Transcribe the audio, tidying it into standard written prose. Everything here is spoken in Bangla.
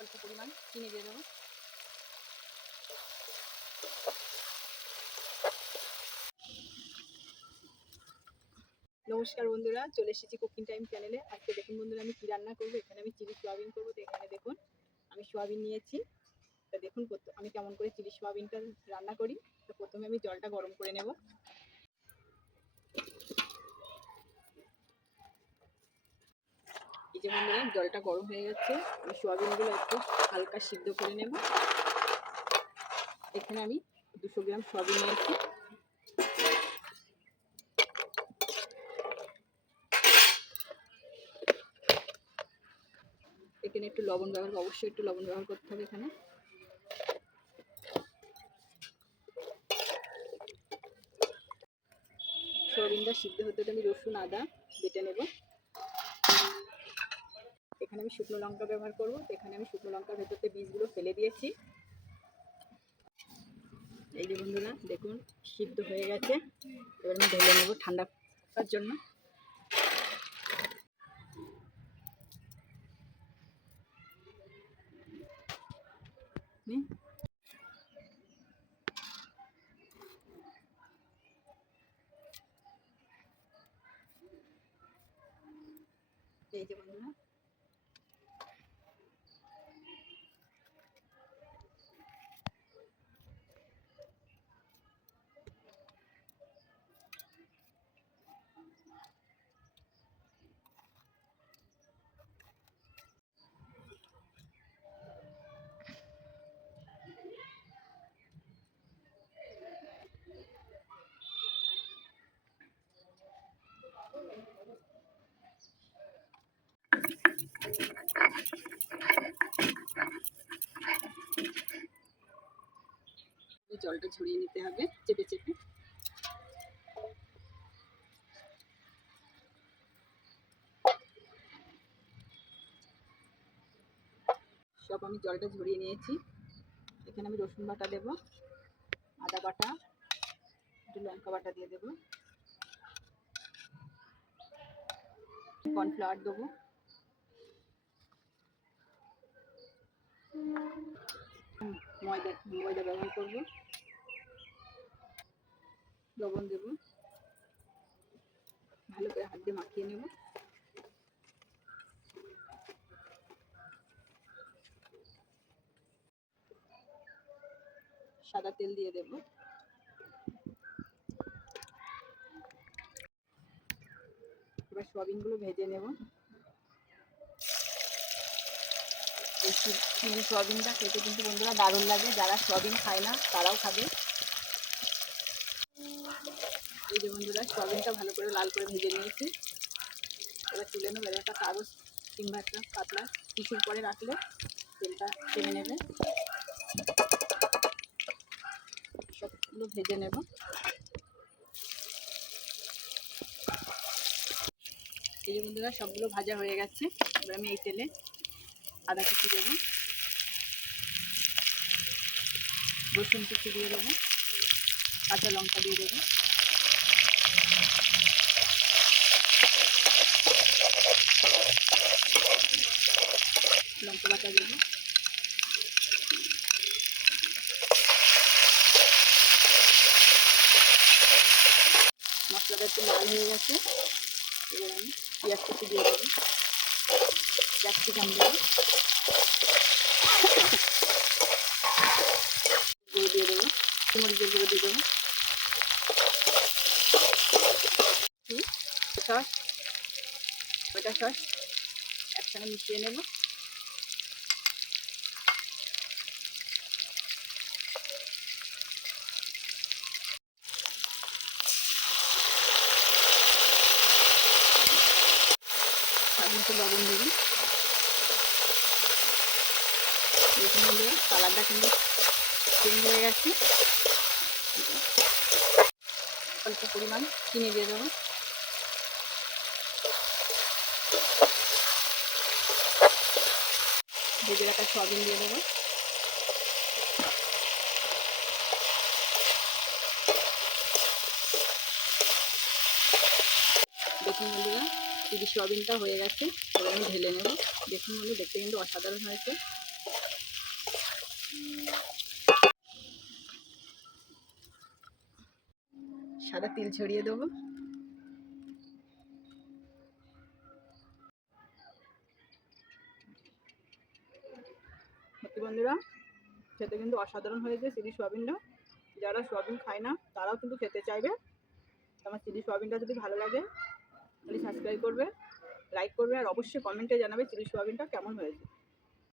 অল্প পরিমাণ চিনি দিয়ে দেবো। নমস্কার বন্ধুরা, চলে এসেছি কুকিং টাইম চ্যানেলে। আজকে দেখুন বন্ধুরা আমি কী রান্না করবো। এখানে আমি চিলি সোয়াবিন করবো। তো এখানে দেখুন আমি সোয়াবিন নিয়েছি। তো দেখুন আমি কেমন করে চিলি সোয়াবিনটা রান্না করি। তো প্রথমে আমি জলটা গরম করে নেব। এই যে বন্ধুরা জলটা গরম হয়ে গেছে, আমি সোয়াবিনগুলো একটু হালকা সিদ্ধ করে নেব। এখানে আমি 200 গ্রাম সোয়াবিন নিয়েছি। এখানে একটু লবণ অবশ্যই একটু লবণ ব্যবহার করতে হবে। এখানে সোয়াবিনটা সিদ্ধ হতে আমি রসুন আদা বেটে নেব। এখানে আমি শুকনো লঙ্কা ব্যবহার করব। এখানে আমি শুকনো লঙ্কার ভেতরতে বীজগুলো ফেলে দিয়েছি। এই যে বন্ধুরা দেখুন সিদ্ধ হয়ে গেছে। এবার আমি ঢেলে নেব ঠান্ডা করার জন্য। এই যে বন্ধুরা জলটা ছড়িয়ে নিতে হবে চেপে চেপে। সব আমি জলটা ঝরিয়ে নিয়েছি। এখানে আমি রসুন বাটা দেব, আদা বাটা, একটু লঙ্কা বাটা দিয়ে দেবো, কর্নফ্লাওয়ার দেবো, ময়দা ব্যবহার করবো, লবণ দেবো, ভালো করে হাত দিয়ে মাখিয়ে নেব। সাদা তেল দিয়ে দেব। এবার সোয়াবিনগুলো ভেজে নেব। এই চিলি সোয়াবিনটা খেতে কিন্তু বন্ধুরা দারুণ লাগে। যারা সোয়াবিন খায় না তারাও খাবে। এই যে বন্ধুরা সোয়াবিনটা ভালো করে লাল করে ভেজে নিয়েছি। এবার তুলে নেব। একটা কাগজ কিংবা একটা পাতলা টিস্যুর পরে রাখলে তেলটা টেনে নেবে। সবগুলো ভেজে নেব। এই যে বন্ধুরা সবগুলো ভাজা হয়ে গেছে। এবার আমি এই তেলে আদা কুচি দেবো, রসুন কুচি দিয়ে দেবো, কাঁচা লঙ্কা দিয়ে দেবো, লঙ্কা বাটা দেবো, মশলাটা একটু লাল হয়ে গেছে। এবার আমি পেঁয়াজ কুচি দিয়ে দেবো, ক্যাপসিকাম দেবো, গুঁড়ো দিয়ে দেবো, মরিচের গুঁড়ো দিয়ে দেবো, সস ওইটা সস একসঙ্গে মিশিয়ে নেব। আমি একটু লবণ দেবো। দেখুন বন্ধুরা কালারটা কিন্তু চেঞ্জ হয়ে গেছে। অল্প পরিমাণ চিনি দিয়ে দেবো। ভেজে রাখা সোয়াবিন দিয়ে দেবো। দেখুন বন্ধুরা চিলি সোয়াবিনটা হয়ে গেছে। এবার আমি ঢেলে নেব। দেখুন বন্ধু দেখতে কিন্তু অসাধারণ হয়েছে। সাদা তিল ছড়িয়ে দেবো। বন্ধুরা, খেতে কিন্তু অসাধারণ হয়েছে চিলি সোয়াবিনটা। যারা সোয়াবিন খায় না তারাও কিন্তু খেতে চাইবে। আমার চিলি সোয়াবিনটা যদি ভালো লাগে তাহলে সাবস্ক্রাইব করবে, লাইক করবে, আর অবশ্যই কমেন্টে জানাবে চিলি সোয়াবিনটা কেমন হয়েছে।